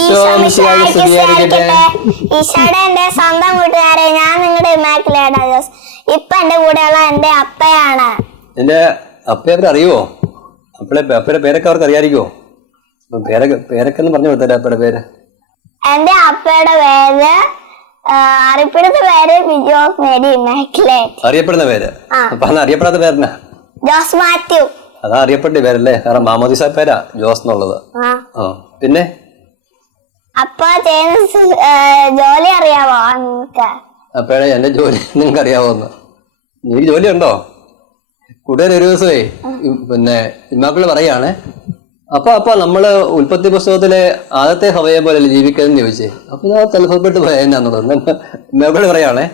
ഈശോയുടെ എന്റെ സ്വന്തം കൂട്ടുകാരെ, ഞാൻ നിങ്ങളുടെ ഇമ്മാക്കുലേറ്റ ജോസ്. ഇപ്പൊ എന്റെ കൂടെയുള്ള എന്റെ അപ്പയാണ്. എന്റെ അപ്പയെ അറിയുവോ? അപ്പയുടെ പേരൊക്കെ അവർക്ക് അറിയാതിരിക്കുവോ? പേരൊക്കെ ഒന്ന് പറഞ്ഞു കൊടുത്തേ. അപ്പയുടെ പേര്? എന്റെ അപ്പയുടെ പേര് അറിയപ്പെടുന്ന പേര് ബിജു ഓഫ് മേരി ഇമ്മാക്കുലേറ്റ്. അറിയപ്പെടുന്ന പേര്? അപ്പൊ അന്ന് അറിയപ്പെടാത്ത പേരെന്നാ? ജോസ് മാത്യു. അതാ അറിയപ്പെട്ട പേരല്ലേ? കാരണം മാമോദിസ പേരാ ജോസ് എന്നുള്ളത്. പിന്നെ അപ്പ ചെയ്യുന്ന ജോലി അറിയാവോ? അപ്പഴേ എന്റെ ജോലി നിങ്ങൾക്ക് അറിയാവോന്ന്? എനിക്ക് ജോലി ഉണ്ടോ? കൂടുതൽ ഒരു ദിവസമേ പിന്നെ ഇമ്മാക്കള് പറയാണ്, അപ്പൊ നമ്മള് ഉൽപ്പത്തി പുസ്തകത്തിലെ ആദ്യത്തെ ഹവയെ പോലെ ജീവിക്കുന്നതെന്ന് ചോദിച്ചേ. അപ്പൊ ഞാൻ തലപ്പപ്പെട്ട് പോയെന്നാന്നുള്ളത്. ഇമ്മാക്കള് പറയാണേ,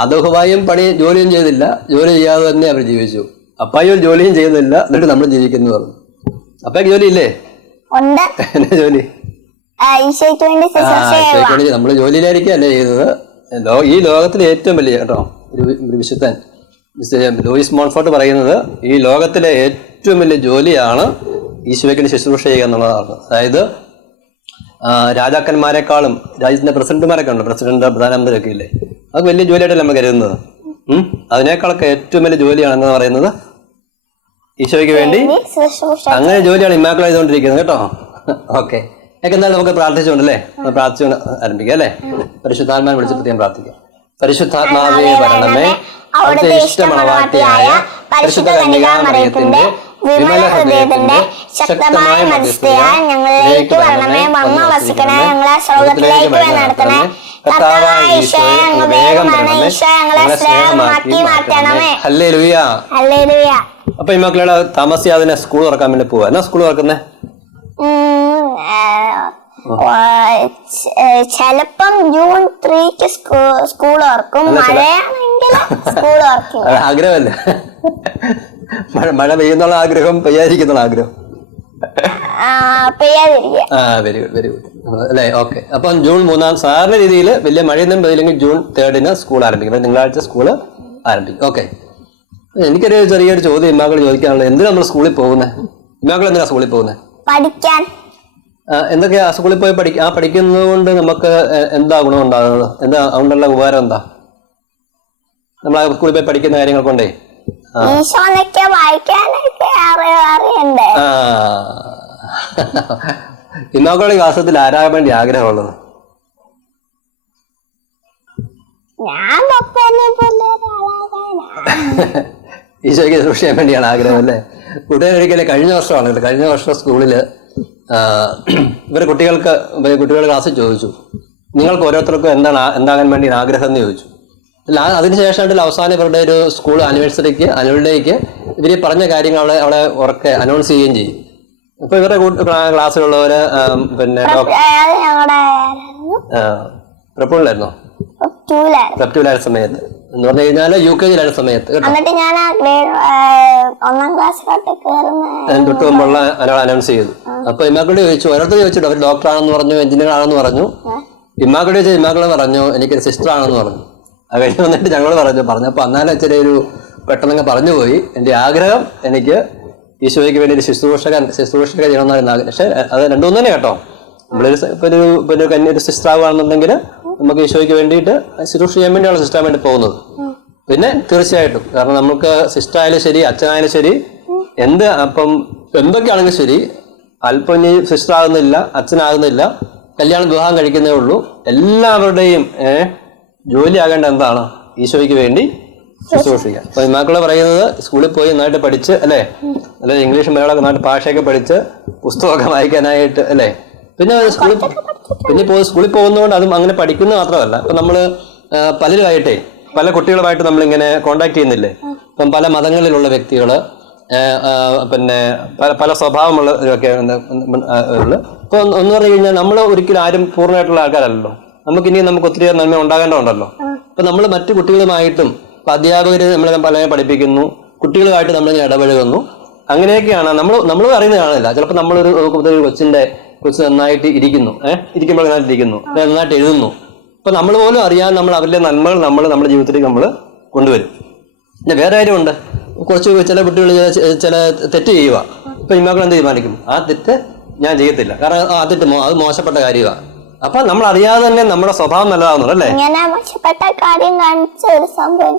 ആദോഹവായും ജോലിയും ചെയ്തില്ല, ജോലി ചെയ്യാതെ തന്നെ അവർ ജീവിച്ചു. അപ്പായും ജോലിയും ചെയ്യുന്നില്ല, എന്നിട്ട് നമ്മൾ ജീവിക്കുന്നു പറഞ്ഞു. അപ്പയ്ക്ക് ജോലി ഇല്ലേ? എന്നാ ജോലി? നമ്മള് ജോലിയിലായിരിക്കും അല്ലേ ചെയ്തത്. ഈ ലോകത്തിലെ ഏറ്റവും വലിയ കേട്ടോ ഒരു വിശുദ്ധൻ ലൂയിസ് മോൺഫോർട്ട് പറയുന്നത്, ഈ ലോകത്തിലെ ഏറ്റവും വലിയ ജോലിയാണ് ഈശോയ്ക്ക് ശുശ്രൂഷ ചെയ്യുക എന്നുള്ളതാണ്. അതായത് രാജാക്കന്മാരെക്കാളും രാജ്യത്തിന്റെ പ്രസിഡന്റുമാരൊക്കെ ഉണ്ട്, പ്രസിഡന്റ് പ്രധാനമന്ത്രിയൊക്കെ ഇല്ലേ, അത് വലിയ ജോലിയായിട്ടല്ലേ നമ്മൾ കരുതുന്നത്. അതിനേക്കാളൊക്കെ ഏറ്റവും വലിയ ജോലിയാണെന്ന് പറയുന്നത് ഈശോയ്ക്ക് വേണ്ടി. അങ്ങനെ ജോലിയാണ് ഇമ്മാക്കൾ ചെയ്തുകൊണ്ടിരിക്കുന്നത് കേട്ടോ. ഓക്കെ, എന്തായാലും നമുക്ക് പ്രാർത്ഥിച്ചുകൊണ്ടല്ലേ, പ്രാർത്ഥിച്ചുകൊണ്ട് ആരംഭിക്കാം അല്ലേ? പരിശുദ്ധാത്മാവിനെ വിളിച്ച് പ്രത്യേകം പ്രാർത്ഥിക്കാം. പരിശുദ്ധാത്മാവേ വരണമേ, അവിടുത്തെ ഇഷ്ടമണവാട്ടിയായ പരിശുദ്ധ കന്യകാമറിയത്തിന്റെ വിമല ഹൃദയത്തിന്റെ ശക്തമായ മധ്യസ്ഥയാൽ ഞങ്ങളിലേക്ക് വരണമേ. വന്ന വസിക്കണേ, ഞങ്ങളെ സ്വർഗത്തിലേക്ക് നടത്തണേ. കർത്താവായ ഈശോയെ, അങ്ങ് വേഗം വരണമേ. ഈശോ ഞങ്ങളെ സ്നേഹമാക്കി മാറ്റണമേ. Hallelujah, hallelujah. അപ്പൊ ഈ മക്കളെ താമസിയാതെ സ്കൂൾ തുറക്കാൻ വേണ്ടി പോവാ. എന്നാ സ്കൂൾ തുറക്കുന്നേ? ചിലപ്പം ജൂൺ 3 സ്കൂൾ തുറക്കും. മഴയാണെങ്കിൽ സ്കൂൾ തുറക്കും. ആഗ്രഹമല്ലേ? മഴ പെയ്യുന്നുള്ള ആഗ്രഹം, പെയ്യാതിരിക്കുന്നുള്ള ആഗ്രഹം? വെരി ഗുഡ്, വെരി ഗുഡ് അല്ലേ? ഓക്കെ, അപ്പം ജൂൺ 3 സാധാരണ രീതിയിൽ വലിയ മഴയൊന്നും പെയ്യില്ലെങ്കിൽ ജൂൺ 3 സ്കൂൾ ആരംഭിക്കും, തിങ്കളാഴ്ച സ്കൂള് ആരംഭിക്കും. ഓക്കെ, എനിക്കൊരു ചെറിയൊരു ചോദ്യം ഇമ്മാക്കൾ ചോദിക്കാനുള്ളത്, എന്തിനാ നമ്മൾ സ്കൂളിൽ പോകുന്നത്? ഇമ്മാക്കൾ എന്തിനാ സ്കൂളിൽ പോകുന്നത്? പഠിക്കാൻ. എന്തൊക്കെയാ സ്കൂളിൽ പോയി പഠിക്കുന്നത് കൊണ്ട് നമുക്ക് എന്താ ഗുണം ഉണ്ടാകുന്നത്? എന്താ അതുകൊണ്ടുള്ള ഉപകാരം എന്താ? നമ്മൾ സ്കൂളിൽ പോയി പഠിക്കുന്ന കാര്യങ്ങൾ കൊണ്ടേ ഇന്നോക്കളി ക്ലാസത്തിൽ ആരാകാൻ വേണ്ടി ആഗ്രഹമുള്ളത്? ഈശോയ്ക്ക് ശുശ്രൂഷ ചെയ്യാൻ വേണ്ടിയാണ് ആഗ്രഹം അല്ലേ? കൂട്ടുകാരൊരിക്കലും കഴിഞ്ഞ വർഷം സ്കൂളില് കുട്ടികളുടെ ക്ലാസ്സിൽ ചോദിച്ചു, നിങ്ങൾക്ക് ഓരോരുത്തർക്കും എന്താകാൻ വേണ്ടി ആഗ്രഹം എന്ന് ചോദിച്ചു. അതിനുശേഷം അവസാനം ഇവരുടെ ഒരു സ്കൂൾ ആനുവൽ ഡേക്ക് ഇവര് പറഞ്ഞ കാര്യങ്ങൾ അവിടെ ഉറക്കെ അനൗൺസ് ചെയ്യുകയും ചെയ്യും. ഇപ്പൊ ഇവരുടെ ക്ലാസ്സിലുള്ളവര് പിന്നെ പ്രപ്പൂണിലായിരുന്നോ? പ്രപ്റ്റൂലായ സമയത്ത് എന്ന് പറഞ്ഞു കഴിഞ്ഞാല് UKG സമയത്ത് തൊട്ട് മുമ്പുള്ള അനൗൺസ് ചെയ്തു. അപ്പൊ ഇമ്മാക്കളോട് ചോദിച്ചു, ഓരോരുത്തർ ചോദിച്ചിട്ട് അവർ ഡോക്ടർ ആണെന്ന് പറഞ്ഞു, എഞ്ചിനീയർ ആണെന്ന് പറഞ്ഞു. ഇമ്മാക്കളോട് ചോദിച്ചാൽ ഇമ്മാക്കളെ പറഞ്ഞു എനിക്കൊരു സിസ്റ്റർ ആണെന്ന് പറഞ്ഞു. അത് കഴിഞ്ഞ് വന്നിട്ട് ഞങ്ങളോട് പറഞ്ഞപ്പോ അന്നാലും ഇച്ചിരി ഒരു പെട്ടെന്നങ്ങ് പറഞ്ഞുപോയി, എന്റെ ആഗ്രഹം എനിക്ക് ഈശോയ്ക്ക് വേണ്ടി ഒരു ശുശ്രൂഷക ചെയ്യണമെന്നായിരുന്നു ആഗ്രഹം. പക്ഷെ അത് രണ്ടു തന്നെ കേട്ടോ. നമ്മളൊരു സിസ്റ്റർ ആവുകയാണെന്നുണ്ടെങ്കിൽ നമുക്ക് ഈശോയ്ക്ക് വേണ്ടിയിട്ട് ശുശ്രൂഷ ചെയ്യാൻ വേണ്ടിയാണ് സിസ്റ്റർ വേണ്ടി പോകുന്നത്. പിന്നെ തീർച്ചയായിട്ടും, കാരണം നമുക്ക് സിസ്റ്റർ ആയാലും ശരി, അച്ഛനായാലും ശരി, എന്തൊക്കെയാണെങ്കിലും ശരി, അല്പം ഇനി സിസ്റ്റർ ആകുന്നില്ല, അച്ഛനാകുന്നില്ല, വിവാഹം കഴിക്കുന്നേ ഉള്ളൂ. എല്ലാവരുടെയും ജോലി ആകേണ്ട എന്താണ്? ഈശോയ്ക്ക് വേണ്ടി ശുശ്രൂഷിക്കുക. അപ്പൊ ഇമ്മാക്കളെ പറയുന്നത് സ്കൂളിൽ പോയി നന്നായിട്ട് പഠിച്ച് അല്ലേ, അല്ലെ ഇംഗ്ലീഷ് മലയാളം നന്നായിട്ട് ഭാഷയൊക്കെ പഠിച്ച് പുസ്തകമൊക്കെ വായിക്കാനായിട്ട് അല്ലേ. പിന്നെ സ്കൂളിൽ പോകുന്നതുകൊണ്ട് അതും അങ്ങനെ പഠിക്കുന്നത് മാത്രമല്ല, ഇപ്പൊ നമ്മള് പല കുട്ടികളുമായിട്ട് നമ്മളിങ്ങനെ കോണ്ടാക്ട് ചെയ്യുന്നില്ലേ. ഇപ്പം പല മതങ്ങളിലുള്ള വ്യക്തികള്, പിന്നെ പല സ്വഭാവമുള്ളവരൊക്കെ ഉള്ളു. ഇപ്പൊ ഒന്ന് പറഞ്ഞു കഴിഞ്ഞാൽ നമ്മൾ ഒരിക്കലും ആരും പൂർണ്ണമായിട്ടുള്ള ആൾക്കാരല്ലോ. നമുക്ക് ഒത്തിരി നന്മ ഉണ്ടാകേണ്ടതുണ്ടല്ലോ. അപ്പൊ നമ്മൾ മറ്റു കുട്ടികളുമായിട്ടും അധ്യാപകര് നമ്മളെ പലരെ പഠിപ്പിക്കുന്നു, കുട്ടികളുമായിട്ട് നമ്മളിങ്ങനെ ഇടപഴകുന്നു. അങ്ങനെയൊക്കെയാണ് നമ്മൾ അറിയുന്ന കാണില്ല. ചിലപ്പോൾ നമ്മളൊരു കൊച്ചു നന്നായിട്ട് ഇരിക്കുമ്പോൾ നന്നായിട്ട് എഴുതുന്നു. അപ്പൊ നമ്മൾ പോലും അറിയാൻ നമ്മൾ അവരുടെ നന്മകൾ നമ്മുടെ ജീവിതത്തിലേക്ക് നമ്മൾ കൊണ്ടുവരും. പിന്നെ വേറെ കാര്യമുണ്ട്, ചില കുട്ടികൾ ചില തെറ്റ് ചെയ്യുക. ഇപ്പൊ ഇമ്മാക്കൾ എന്ത് തീരുമാനിക്കും? ആ തെറ്റ് ഞാൻ ചെയ്യത്തില്ല, കാരണം അത് മോശപ്പെട്ട കാര്യമാണ്. അപ്പൊ നമ്മൾ അറിയാതെ തന്നെ നമ്മുടെ സ്വഭാവം നല്ലതാവുന്നുണ്ട് അല്ലേ? ഇങ്ങനെ മോശപ്പെട്ട കാര്യം കാണിച്ച ഒരു സംഭവം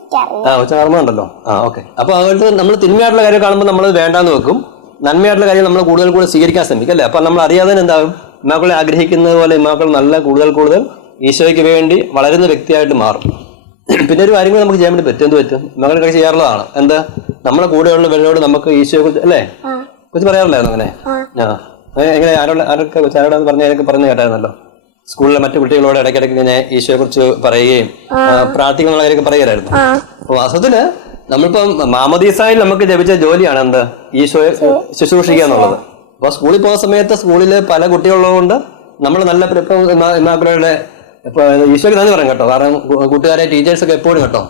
ഓർമ്മ ഉണ്ടല്ലോ. ഓക്കെ. അപ്പൊ അതുകൊണ്ട് നമ്മൾ തിന്മയായിട്ടുള്ള കാര്യം കാണുമ്പോൾ നമ്മൾ വേണ്ടാന്ന് വെക്കും, നന്മയായിട്ടുള്ള കാര്യം നമ്മൾ കൂടുതൽ സ്വീകരിക്കാൻ ശ്രമിക്കും അല്ലേ? അപ്പൊ നമ്മൾ അറിയാതെ തന്നെ എന്താകും, ഇമാക്കളെ ആഗ്രഹിക്കുന്നത് പോലെ ഇമാക്കൾ നല്ല കൂടുതൽ ഈശോയ്ക്ക് വേണ്ടി വളരുന്ന വ്യക്തിയായിട്ട് മാറും. പിന്നെ ഒരു കാര്യം കൂടി നമുക്ക് ചെയ്യാൻ വേണ്ടി പറ്റും. എന്ത് പറ്റും? ഇമാക്കളൊക്കെ ചെയ്യാറുള്ളതാണ്. എന്താ, നമ്മളെ കൂടെയുള്ളവരോട് നമുക്ക് ഈശോയെ കുറിച്ച് അല്ലേ കുറിച്ച് പറയാറില്ലായിരുന്നു അങ്ങനെ? എങ്ങനെ ആരൊക്കെ കൊച്ചാരോടെന്ന് പറഞ്ഞു കേട്ടായിരുന്നല്ലോ. സ്കൂളിലെ മറ്റു കുട്ടികളോട് ഇടയ്ക്കിടയ്ക്ക് ഇങ്ങനെ ഈശോയെ കുറിച്ച് പറയുകയും പ്രാർത്ഥിക്കുന്ന കാര്യമൊക്കെ പറയുകയായിരുന്നു. അപ്പൊ വാസ്തവത്തില് നമ്മളിപ്പം മാമോദീസായിൽ നമുക്ക് ലഭിച്ച ജോലിയാണ് എന്ത്, ഈശോയെ ശുശ്രൂഷിക്കുക എന്നുള്ളത്. അപ്പൊ സ്കൂളിൽ പോകുന്ന സമയത്ത് സ്കൂളില് പല കുട്ടികളുള്ളതുകൊണ്ട് നമ്മൾ നല്ല ഇമാക്കളുടെ ഇപ്പൊ ഈശോയ്ക്ക് നന്ദി പറയും കേട്ടോ. കാരണം കൂട്ടുകാരെ ടീച്ചേഴ്സൊക്കെ എപ്പോഴും കേട്ടോ,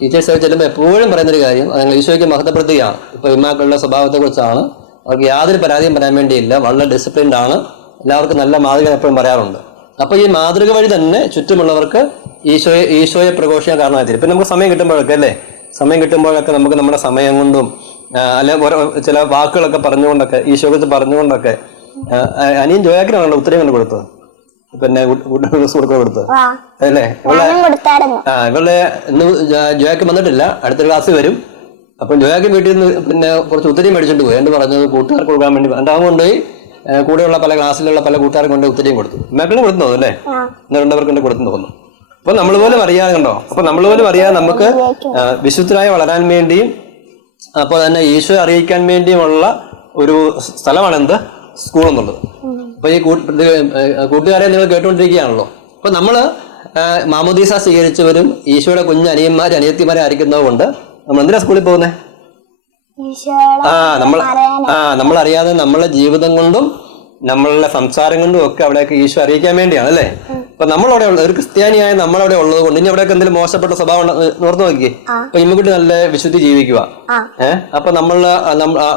ടീച്ചേഴ്സൊക്കെ ചെല്ലുമ്പോൾ എപ്പോഴും പറയുന്നൊരു കാര്യം നിങ്ങൾ ഈശോയ്ക്ക് മഹത്വപ്പെടുത്തുകയാണ്. ഇപ്പൊ ഇമാക്കളുടെ സ്വഭാവത്തെ കുറിച്ചാണ്, അവർക്ക് യാതൊരു പരാതിയും പറയാൻ വേണ്ടിയില്ല, വളരെ ഡിസിപ്ലിൻഡ് ആണ്, എല്ലാവർക്കും നല്ല മാതൃക എപ്പോഴും പറയാറുണ്ട്. അപ്പൊ ഈ മാതൃക വഴി തന്നെ ചുറ്റുമുള്ളവർക്ക് ഈശോയെ പ്രഘോഷിക്കാൻ കാരണമായി തീരും. ഇപ്പൊ നമുക്ക് സമയം കിട്ടുമ്പോഴൊക്കെ അല്ലേ, സമയം കിട്ടുമ്പോഴൊക്കെ നമുക്ക് നമ്മുടെ സമയം കൊണ്ടും അല്ലെ ഓരോ ചില വാക്കുകളൊക്കെ പറഞ്ഞുകൊണ്ടൊക്കെ ഈശോയെ കുറിച്ച് പറഞ്ഞുകൊണ്ടൊക്കെ അനിയൻ ജോയാക്കിനാണല്ലോ ഉത്തരം കൊണ്ട് കൊടുത്തത്, പിന്നെ കൊടുത്തത് അല്ലേ? ഇവളുടെ ഇന്ന് ജോയാക്കി വന്നിട്ടില്ല, അടുത്ത ക്ലാസ് വരും. അപ്പം ജോയാക്കി വീട്ടിൽ നിന്ന് പിന്നെ കുറച്ച് ഉത്തരം മേടിച്ചിട്ട് പോയി. എന്ന് പറഞ്ഞത് കൂട്ടുകാർക്ക് കൊടുക്കാൻ വേണ്ടി രണ്ടാമത് കൊണ്ടുപോയി കൂടെയുള്ള പല ക്ലാസ്സിലുള്ള പല കൂട്ടുകാർക്ക് കൊണ്ട് ഉത്തരം കൊടുത്തു. മക്കളും കൊടുത്തു തോന്നുന്നു അല്ലേ? രണ്ടവർക്ക് കൊണ്ട് കൊടുത്തു തോന്നുന്നു. അപ്പൊ നമ്മൾ പോലും അറിയാതെ കണ്ടോ, അപ്പൊ നമ്മൾ പോലും അറിയാതെ നമുക്ക് വിശുദ്ധരായി വളരാൻ വേണ്ടിയും അപ്പോൾ തന്നെ ഈശോയെ അറിയിക്കാൻ വേണ്ടിയുമുള്ള ഒരു സ്ഥലമാണ് എന്ത്, സ്കൂൾ എന്നുള്ളത്. അപ്പൊ ഈ കൂട്ടുകാരെ നിങ്ങൾ കേട്ടുകൊണ്ടിരിക്കുകയാണല്ലോ. അപ്പൊ നമ്മള് മാമോദീസ സ്വീകരിച്ചവരും ഈശോയുടെ കുഞ്ഞ് അനിയന്മാരെ അനിയത്തിമാരെ ആയിരിക്കുന്നത് കൊണ്ട് നമ്മൾ എന്തിനാ സ്കൂളിൽ പോകുന്നേ? നമ്മൾ അറിയാതെ നമ്മളെ ജീവിതം കൊണ്ടും നമ്മളുടെ സംസാരം കൊണ്ടും ഒക്കെ അവിടെയൊക്കെ ഈശോ അറിയിക്കാൻ വേണ്ടിയാണ് അല്ലേ? അപ്പൊ നമ്മളവിടെ ഉള്ളത് ഒരു ക്രിസ്ത്യാനിയായ നമ്മളവിടെ ഉള്ളത് കൊണ്ട് ഇനി അവിടെയൊക്കെ എന്തെങ്കിലും മോശപ്പെട്ട സ്വഭാവം ഓർത്ത് നോക്കിയേ. അപ്പൊ ഇമ്മക്കുട്ടി നല്ല വിശുദ്ധി ജീവിക്കുക. അപ്പൊ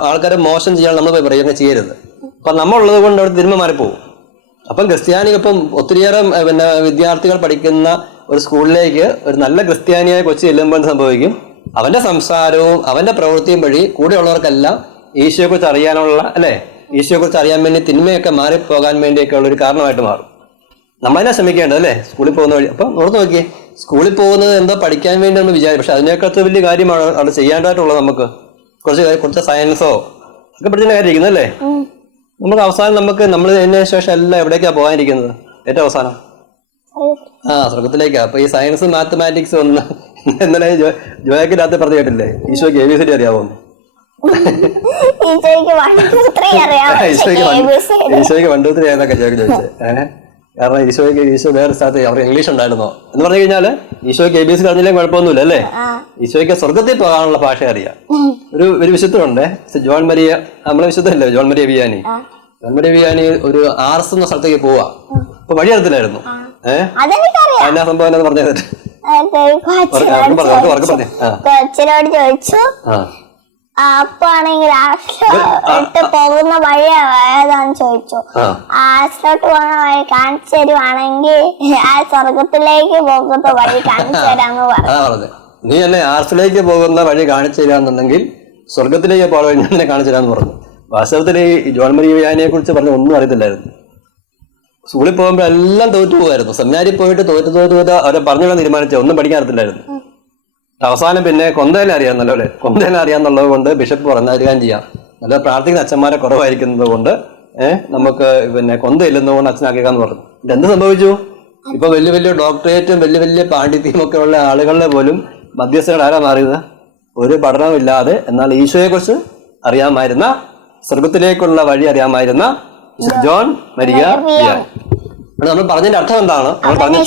ആൾക്കാരെ മോശം ചെയ്യാൻ നമ്മൾ പറയുക ചെയ്യരുത്. അപ്പൊ നമ്മളുള്ളത് കൊണ്ട് അവിടെ തിരുമ്മ മാറിപ്പോകും. അപ്പം ക്രിസ്ത്യാനിക്ക് ഇപ്പം ഒത്തിരിയേറെ പിന്നെ വിദ്യാർത്ഥികൾ പഠിക്കുന്ന ഒരു സ്കൂളിലേക്ക് ഒരു നല്ല ക്രിസ്ത്യാനിയായ കൊച്ചു ചെല്ലുമ്പോൾ സംഭവിക്കും, അവന്റെ സംസാരവും അവന്റെ പ്രവൃത്തിയും വഴി കൂടെയുള്ളവർക്കെല്ലാം ഈശോയെ കുറിച്ച് അറിയാനുള്ള അല്ലെ, ഈശോയെ കുറിച്ച് അറിയാൻ വേണ്ടി തിന്മയൊക്കെ മാറിപ്പോകാൻ വേണ്ടിയൊക്കെ ഉള്ള ഒരു കാരണമായിട്ട് മാറും. നമ്മളതിനെ ശ്രമിക്കേണ്ടത് അല്ലേ സ്കൂളിൽ പോകുന്ന വഴി. അപ്പം ഓർത്ത് നോക്കിയേ, സ്കൂളിൽ പോകുന്നത് എന്തോ പഠിക്കാൻ വേണ്ടി നമ്മൾ വിചാരിക്കും, പക്ഷെ അതിനേക്കാൾ വലിയ കാര്യമാണ് അവിടെ ചെയ്യേണ്ടതായിട്ടുള്ളത്. നമുക്ക് കുറച്ച് സയൻസോ ഒക്കെ പഠിച്ച കാര്യം ഇരിക്കുന്നത് അല്ലേ? നമുക്ക് അവസാനം നമ്മൾ അതിന് ശേഷം എല്ലാം എവിടേക്കാ പോകാനിരിക്കുന്നത്? ഏറ്റവും അവസാനം സ്വർഗത്തിലേക്കാ. അപ്പൊ ഈ സയൻസ് മാത്തമാറ്റിക്സ് ഒന്ന് ഇന്നലെ ജോയാക്കിനകത്ത് പറഞ്ഞു കേട്ടില്ലേ, ഈശോയ്ക്ക് ABCD അറിയാവുന്നു. ഈശോയ്ക്ക് 1 2 3 ഏതൊക്കെ ചോദിച്ചത്. കാരണം ഈശോ വേറെ സ്ഥലത്ത് അവർക്ക് ഇംഗ്ലീഷ് ഉണ്ടായിരുന്നോ എന്ന് പറഞ്ഞു കഴിഞ്ഞാല് ഈശോയ്ക്ക് ABCD അറിഞ്ഞില്ലെങ്കിൽ കുഴപ്പമൊന്നുമില്ല അല്ലേ? ഈശോയ്ക്ക് സ്വർഗത്തിൽ പോകാനുള്ള ഭാഷ അറിയാം. ഒരു വിശുദ്ധനുണ്ട്, ജോൺ മരിയ, നമ്മളെ വിശുദ്ധല്ലേ John Maria Vianney. John Maria Vianney ഒരു RS എന്ന സ്ഥലത്തേക്ക് പോവാ. അപ്പൊ വഴി അറിയത്തില്ലായിരുന്നു. എന്നാ സംഭവം എന്ന് പറഞ്ഞത് കൊച്ചിനോട് ചോദിച്ചു. അപ്പൊ ആണെങ്കിൽ ആർസിലോട്ട് പോകുന്ന വഴി ഏതാന്ന് ചോദിച്ചു. ആർസിലോട്ട് പോകുന്ന വഴി കാണിച്ചു തരുവാണെങ്കിൽ ആ സ്വർഗത്തിലേക്ക് പോകുന്ന വഴി കാണിച്ചു തരാന്ന് പറഞ്ഞു. നീ എന്നെ ആർസിലേക്ക് പോകുന്ന വഴി കാണിച്ചു തരാന്നുണ്ടെങ്കിൽ സ്വർഗത്തിലേക്ക് പോകാൻ വഴി ഞാൻ കാണിച്ചു തരാന്ന് പറഞ്ഞു. വാസ്തവത്തിൽ ഈ ജോൺ മരിയ വിയാനിയെ കുറിച്ച് പറഞ്ഞ ഒന്നും അറിയത്തില്ലായിരുന്നു. സ്കൂളിൽ പോകുമ്പോൾ എല്ലാം തോറ്റു പോകുമായിരുന്നു. സെമിനാരിൽ പോയിട്ട് തോറ്റ് അവരെ പറഞ്ഞുകൊണ്ട് തീരുമാനിച്ച ഒന്നും പഠിക്കാൻ അറിയത്തില്ലായിരുന്നു. അവസാനം പിന്നെ കൊന്തേനെ അറിയാമെന്നല്ലോ അല്ലെ, കൊന്തേനെ അറിയാന്നുള്ളത് കൊണ്ട് ബിഷപ്പ് പറഞ്ഞറിയാൻ ചെയ്യാം, നല്ല പ്രാർത്ഥിക്കുന്ന അച്ഛന്മാരെ കുറവായിരിക്കുന്നത് കൊണ്ട് നമുക്ക് പിന്നെ കൊന്ത ഇല്ലെന്നുകൊണ്ട് അച്ഛനാക്കിക്കാന്ന് പറഞ്ഞു. എന്ത് സംഭവിച്ചു? ഇപ്പൊ വലിയ ഡോക്ടറേറ്റും വലിയ പാണ്ഡിത്യം ഒക്കെ ഉള്ള ആളുകളുടെ പോലും മധ്യസ്ഥകൾ ആരാ മാറിയത്? ഒരു പഠനമില്ലാതെ എന്നാൽ ഈശോയെ കുറിച്ച് അറിയാമായിരുന്ന, സ്വർഗത്തിലേക്കുള്ള വഴി അറിയാമായിരുന്ന ജോൺ മരിയ വിയാനി. നമ്മൾ പറഞ്ഞതിന്റെ അർത്ഥം എന്താണ്? നമ്മൾ പറഞ്ഞു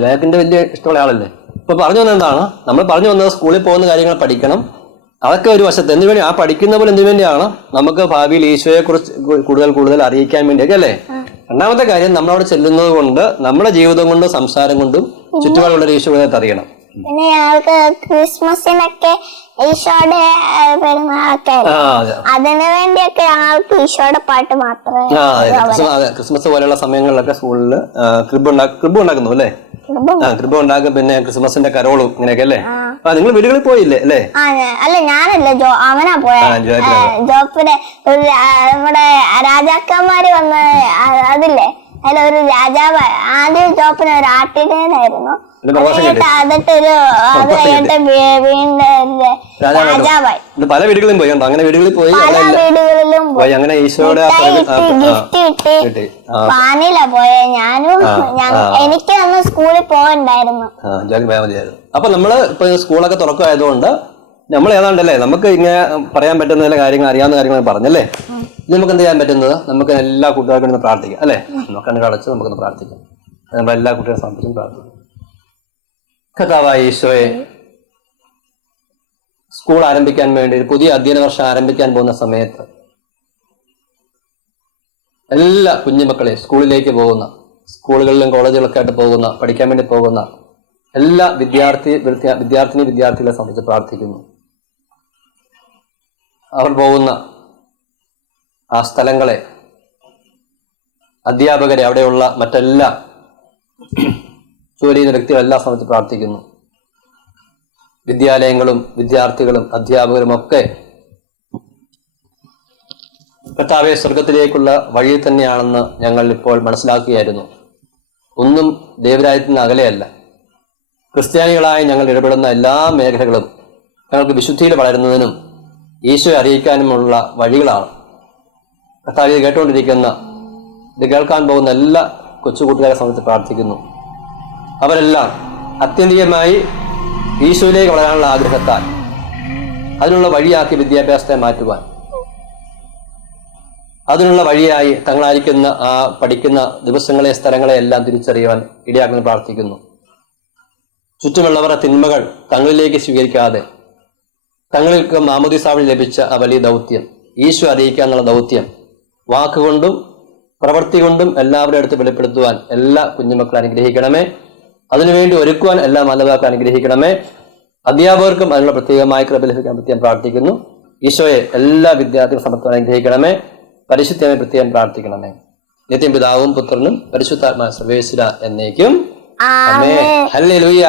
ജോയാക്കിന്റെ വലിയ ഇഷ്ടമുള്ള ആളല്ലേ. ഇപ്പൊ പറഞ്ഞു വന്നത് എന്താണ്? നമ്മൾ പറഞ്ഞു വന്നത് സ്കൂളിൽ പോകുന്ന കാര്യങ്ങൾ പഠിക്കണം, അതൊക്കെ ഒരു വശത്ത്. എന്തിനുവേണ്ടി? ആ പഠിക്കുന്ന പോലെ എന്തിനു വേണ്ടിയാണ്? നമുക്ക് ഭാവിയിൽ ഈശോയെ കുറിച്ച് കൂടുതൽ അറിയിക്കാൻ വേണ്ടിയൊക്കെ അല്ലേ? രണ്ടാമത്തെ കാര്യം, നമ്മളവിടെ ചെല്ലുന്നത് കൊണ്ട് നമ്മുടെ ജീവിതം കൊണ്ടും സംസാരം കൊണ്ടും ചുറ്റുപാടുള്ള ഈശോയെ അറിയണം. പിന്നെ ഞങ്ങൾക്ക് ക്രിസ്മസിനൊക്കെ ഈശോയുടെ പെരുന്നാളൊക്കെ അതിനു വേണ്ടിയൊക്കെ ഞങ്ങൾക്ക് ഈശോയുടെ പാട്ട് മാത്രമേ. ക്രിസ്മസ് പോലെയുള്ള സമയങ്ങളിലൊക്കെ സ്കൂളിൽ ക്രിബ് ഉണ്ടാക്കുന്നു അല്ലേ? ക്രിബ് ഉണ്ടാക്കും. പിന്നെ ക്രിസ്മസിന്റെ കരോളും ഇങ്ങനെയൊക്കെ അല്ലേ? നിങ്ങൾ വീടുകളിൽ പോയില്ലേ അല്ലേ? അല്ല ഞാനല്ല അവനാ പോയ. ജോപ്പിടെ ഒരു നമ്മുടെ രാജാക്കന്മാര് വന്ന അതില്ലേ, അതിലൊരു രാജാവ് ആദ്യം ജോപ്പിന് ഒരു ആട്ടിടേനായിരുന്നു. എന്നിട്ടൊരു അത് കഴിഞ്ഞിട്ട് വീണ്ടും രാജാവായി. പല വീടുകളിലും പോയി. അങ്ങനെ വീടുകളിൽ പോയി, പല വീടുകളിലും പോയി. അങ്ങനെ ഈശോയുടെ ഗിഫ്റ്റ് കിട്ടി. പാനില പോയ ഞാനും. എനിക്ക് അന്ന് സ്കൂളിൽ പോകണ്ടായിരുന്നു. അപ്പൊ നമ്മള് ഇപ്പൊ സ്കൂളൊക്കെ തുറക്കുമായതുകൊണ്ട് നമ്മൾ ഏതാണ്ടല്ലേ നമുക്ക് ഇങ്ങനെ പറയാൻ പറ്റുന്ന ചില കാര്യങ്ങൾ, അറിയാവുന്ന കാര്യങ്ങൾ പറഞ്ഞല്ലേ. നമുക്ക് എന്ത് ചെയ്യാൻ പറ്റുന്നത്? നമുക്ക് എല്ലാ കുട്ടികൾക്കും ഒന്ന് പ്രാർത്ഥിക്കാം അല്ലെ? നമുക്ക് അടച്ച് നമുക്കൊന്ന് പ്രാർത്ഥിക്കാം. നമ്മളെല്ലാ കുട്ടികളെ സമർപ്പിച്ചും പ്രാർത്ഥിക്കാം. കർത്താവായ ഈശോയെ, സ്കൂൾ ആരംഭിക്കാൻ വേണ്ടി ഒരു പുതിയ അധ്യയന വർഷം ആരംഭിക്കാൻ പോകുന്ന സമയത്ത് എല്ലാ കുഞ്ഞുമക്കളെ സ്കൂളിലേക്ക് പോകുന്ന, സ്കൂളുകളിലും കോളേജുകളൊക്കെ ആയിട്ട് പോകുന്ന, പഠിക്കാൻ വേണ്ടി പോകുന്ന എല്ലാ വിദ്യാർത്ഥികളെ സംബന്ധിച്ച് പ്രാർത്ഥിക്കുന്നു. അവർ പോകുന്ന ആ സ്ഥലങ്ങളെ, അധ്യാപകരെ, അവിടെയുള്ള മറ്റെല്ലാ ജോലി ചെയ്യുന്ന വ്യക്തികളെല്ലാം സംബന്ധിച്ച് പ്രാർത്ഥിക്കുന്നു. വിദ്യാലയങ്ങളും വിദ്യാർത്ഥികളും അധ്യാപകരും ഒക്കെ കർത്താവേ സ്വർഗത്തിലേക്കുള്ള വഴി തന്നെയാണെന്ന് ഞങ്ങൾ ഇപ്പോൾ മനസ്സിലാക്കുകയായിരുന്നു. ഒന്നും ദൈവരാജ്യത്തിന് അകലെയല്ല. ക്രിസ്ത്യാനികളായി ഞങ്ങൾ ഇടപെടുന്ന എല്ലാ മേഖലകളും ഞങ്ങൾക്ക് വിശുദ്ധിയിൽ വളരുന്നതിനും ഈശോയെ അറിയിക്കാനുമുള്ള വഴികളാണ്. കർത്താവെ കേട്ടുകൊണ്ടിരിക്കുന്ന, ഇത് കേൾക്കാൻ പോകുന്ന എല്ലാ കൊച്ചുകൂട്ടുകാരെ സംബന്ധിച്ച് പ്രാർത്ഥിക്കുന്നു. അവരെല്ലാം അത്യന്തികമായി ഈശോയിലേക്ക് വളരാനുള്ള ആഗ്രഹത്താൽ അതിനുള്ള വഴിയാക്കി വിദ്യാഭ്യാസത്തെ മാറ്റുവാൻ, അതിനുള്ള വഴിയായി തങ്ങളായിരിക്കുന്ന ആ പഠിക്കുന്ന ദിവസങ്ങളെ, സ്ഥലങ്ങളെ എല്ലാം തിരിച്ചറിയുവാൻ ഇടയാക്കുന്നു പ്രാർത്ഥിക്കുന്നു. ചുറ്റുമുള്ളവരുടെ തിന്മകൾ തങ്ങളിലേക്ക് സ്വീകരിക്കാതെ തങ്ങൾക്ക് മാമോദീസാവിൽ ലഭിച്ച ആ വലിയ ദൗത്യം, ഈശോ അറിയിക്കുക എന്നുള്ള ദൗത്യം വാക്കുകൊണ്ടും പ്രവൃത്തി കൊണ്ടും എല്ലാവരുടെ അടുത്ത് വെളിപ്പെടുത്തുവാൻ എല്ലാ കുഞ്ഞുമക്കളെ അനുഗ്രഹിക്കണമേ. അതിനുവേണ്ടി ഒരുക്കുവാൻ എല്ലാ മാതാപിതാക്കളെ അനുഗ്രഹിക്കണമേ. അധ്യാപകർക്കും അതിനുള്ള പ്രത്യേകമായ കൃപ ലഭിക്കാൻ പ്രത്യേകം പ്രാർത്ഥിക്കുന്നു. ഈശോയെ എല്ലാ വിദ്യാർത്ഥികളും സമർപ്പണം അനുഗ്രഹിക്കണമേ. പരിശുദ്ധമായി പ്രത്യേകം പ്രാർത്ഥിക്കണമേ. നിത്യം പിതാവും പുത്രനും പരിശുദ്ധാത്മാ സർവേശ്വര എന്നേക്കും. ആമേൻ. ഹല്ലേലൂയ.